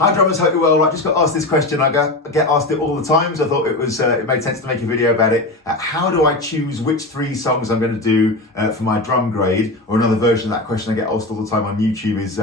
Hi drummers, hope you're well. I just got asked this question. I get asked it all the time, so I thought it made sense to make a video about it. How do I choose which 3 songs I'm going to do for my drum grade? Or another version of that question I get asked all the time on YouTube is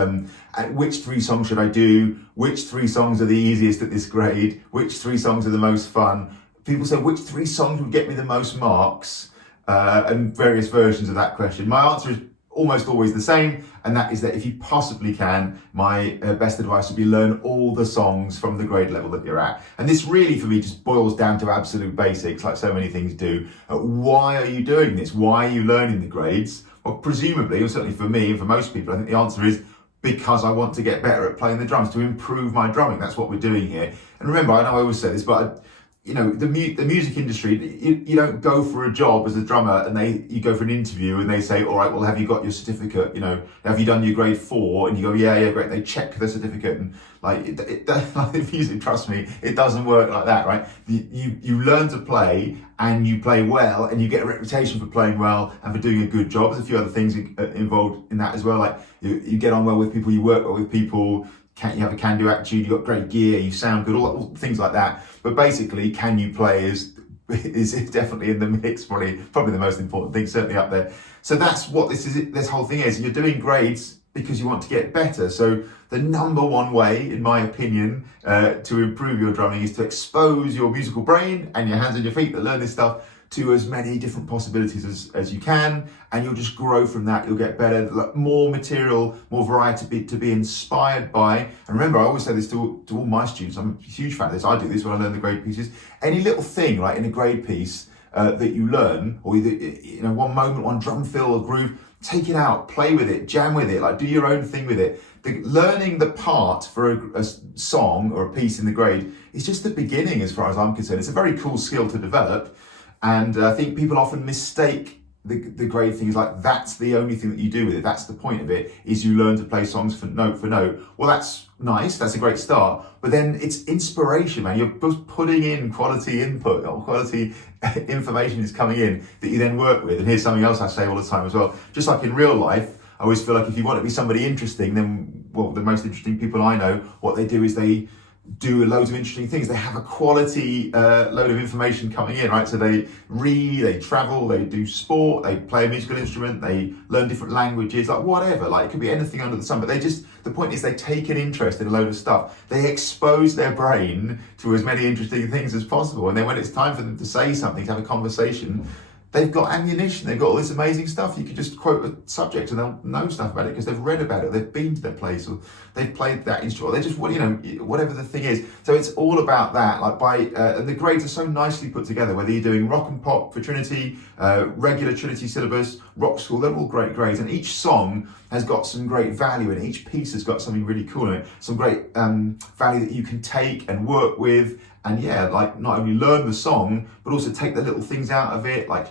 which 3 songs should I do? Which 3 songs are the easiest at this grade? Which 3 songs are the most fun? People say which 3 songs would get me the most marks? And various versions of that question. My answer is almost always the same, and that is that if you possibly can, my best advice would be learn all the songs from the grade level that you're at. And this really for me just boils down to absolute basics, like so many things do. Why are you doing this? Why are you learning the grades? Well, presumably, or certainly for me and for most people, I think the answer is because I want to get better at playing the drums, to improve my drumming. That's what we're doing here. And remember, I know I always say this, but the music industry, you don't go for a job as a drummer and you go for an interview and they say, all right, well, have you got your certificate? Have you done your grade 4? And you go, yeah, great. They check the certificate, and like the music, trust me, it doesn't work like that, right? You learn to play and you play well and you get a reputation for playing well and for doing a good job. There's a few other things involved in that as well. Like you get on well with people, you work well with people. You have a can-do attitude, you've got great gear, you sound good, all things like that. But basically, can you play is definitely in the mix, probably the most important thing, certainly up there. So that's what this whole thing is. You're doing grades because you want to get better. So the number one way, in my opinion, to improve your drumming is to expose your musical brain and your hands and your feet that learn this stuff to as many different possibilities as you can, and you'll just grow from that. You'll get better, more material, more variety to be inspired by. And remember, I always say this to all my students, I'm a huge fan of this, I do this when I learn the grade pieces. Any little thing, right, in a grade piece that you learn, or either, one moment, one drum fill or groove, take it out, play with it, jam with it, like do your own thing with it. Learning the part for a song or a piece in the grade is just the beginning as far as I'm concerned. It's a very cool skill to develop. And I think people often mistake the grade things like that's the only thing that you do with it. That's the point of it, is you learn to play songs for note. Well, that's nice. That's a great start. But then it's inspiration, man. You're just putting in quality input, or quality information is coming in that you then work with. And here's something else I say all the time as well. Just like in real life, I always feel like if you want to be somebody interesting, then, well, the most interesting people I know, what they do is they do loads of interesting things. They have a quality load of information coming in, right? So they read, they travel, they do sport, they play a musical instrument, they learn different languages, like whatever. Like it could be anything under the sun, but the point is they take an interest in a load of stuff. They expose their brain to as many interesting things as possible. And then when it's time for them to say something, to have a conversation, they've got ammunition, they've got all this amazing stuff. You could just quote a subject and they'll know stuff about it because they've read about it, they've been to their place, or they've played that instrument, or they just, whatever the thing is. So it's all about that. And the grades are so nicely put together, whether you're doing rock and pop for Trinity, regular Trinity syllabus, rock school, they're all great grades. And each song has got some great value in it. Each piece has got something really cool in it, some great value that you can take and work with. And not only learn the song, but also take the little things out of it, like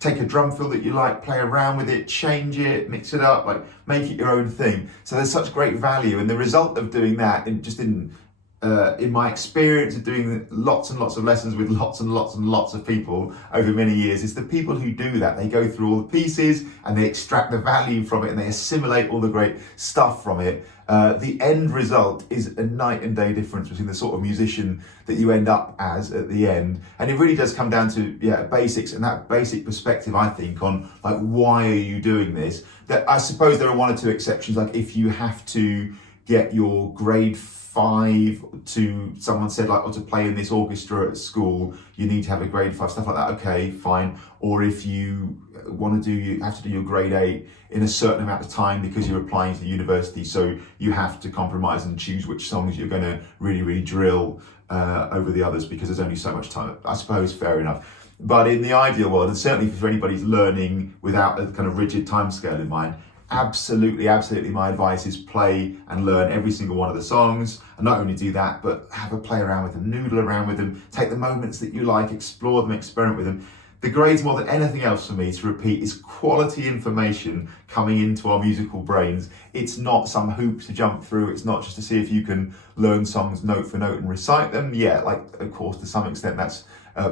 take a drum fill that you like, play around with it, change it, mix it up, like make it your own thing. So there's such great value, and the result of doing that, in my experience of doing lots and lots of lessons with lots and lots and lots of people over many years, is the people who do that, they go through all the pieces and they extract the value from it and they assimilate all the great stuff from it. The end result is a night and day difference between the sort of musician that you end up as at the end. And it really does come down to basics, and that basic perspective, I think, on like, why are you doing this? That I suppose there are 1 or 2 exceptions, like if you have to get your grade 5 to, someone said, like, or to play in this orchestra at school, you need to have a grade 5, stuff like that. Okay, fine. Or if you you have to do your grade 8 in a certain amount of time because you're applying to university, so you have to compromise and choose which songs you're going to really, really drill over the others because there's only so much time. I suppose fair enough. But in the ideal world, and certainly for anybody's learning without a kind of rigid timescale in mind, absolutely, my advice is play and learn every single one of the songs. And not only do that, but have a play around with them, noodle around with them, take the moments that you like, explore them, experiment with them. The grades, more than anything else for me, to repeat, is quality information coming into our musical brains. It's not some hoop to jump through. It's not just to see if you can learn songs note for note and recite them. Yeah, of course, to some extent that's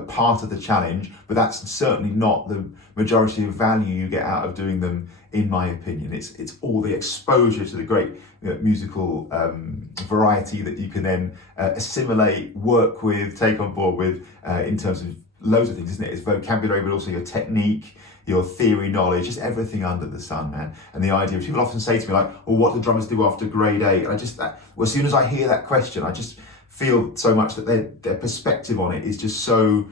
part of the challenge, but that's certainly not the majority of value you get out of doing them in my opinion. It's all the exposure to the great musical variety that you can then assimilate, work with, take on board with in terms of loads of things, isn't it? It's vocabulary, but also your technique, your theory knowledge, just everything under the sun, man. And the idea, people often say to me like, well, what do drummers do after grade 8? And as soon as I hear that question, I just feel so much that their perspective on it is just so,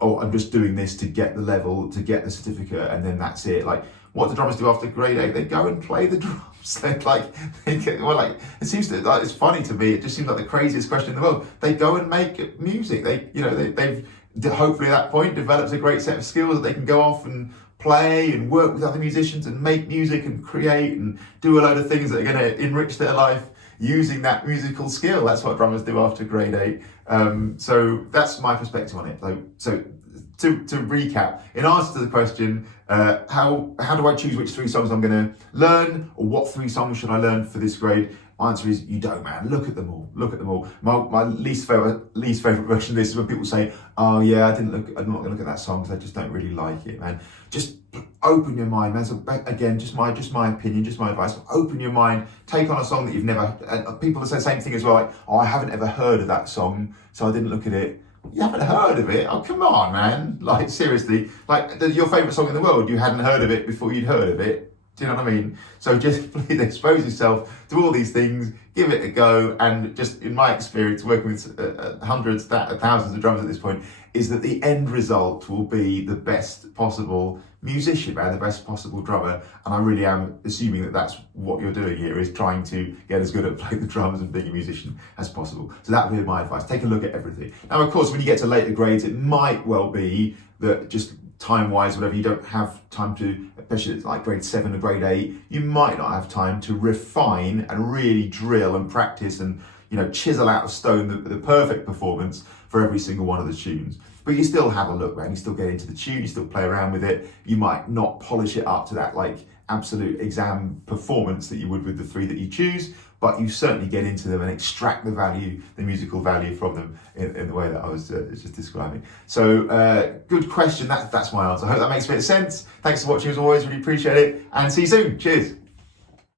oh, I'm just doing this to get the level, to get the certificate, and then that's it. Like, what do drummers do after grade 8? They go and play the drums. It seems that, like, it's funny to me. It just seems like the craziest question in the world. They go and make music. They've hopefully at that point developed a great set of skills that they can go off and play and work with other musicians and make music and create and do a load of things that are going to enrich their life using that musical skill. That's what drummers do after grade 8. So that's my perspective on it. So to recap, in answer to the question, how do I choose which 3 songs I'm going to learn, or what 3 songs should I learn for this grade? My answer is, you don't, man. Look at them all. Look at them all. My least favorite version of this is when people say, "Oh yeah, I'm not going to look at that song because I just don't really like it, man." Just open your mind, man. So again, just my opinion, just my advice. Open your mind. Take on a song that you've never. And people have said the same thing as well. Like, "Oh, I haven't ever heard of that song, so I didn't look at it." You haven't heard of it? Oh, come on, man. Like, seriously. Like, your favourite song in the world, you hadn't heard of it before you'd heard of it. Do you know what I mean? So just please expose yourself to all these things, give it a go, and just in my experience, working with hundreds, thousands of drummers at this point, is that the end result will be the best possible musician, man, the best possible drummer. And I really am assuming that that's what you're doing here, is trying to get as good at playing the drums and being a musician as possible. So that would be my advice. Take a look at everything. Now, of course, when you get to later grades, it might well be that just time-wise, whatever, you don't have time to, especially like grade 7 or grade 8, you might not have time to refine and really drill and practice and, chisel out of stone the perfect performance for every single one of the tunes. But you still have a look, man. You still get into the tune, you still play around with it. You might not polish it up to that like absolute exam performance that you would with the 3 that you choose, but you certainly get into them and extract the value, the musical value from them in the way that I was just describing. So good question. That's my answer. I hope that makes a bit of sense. Thanks for watching as always. Really appreciate it. And see you soon. Cheers.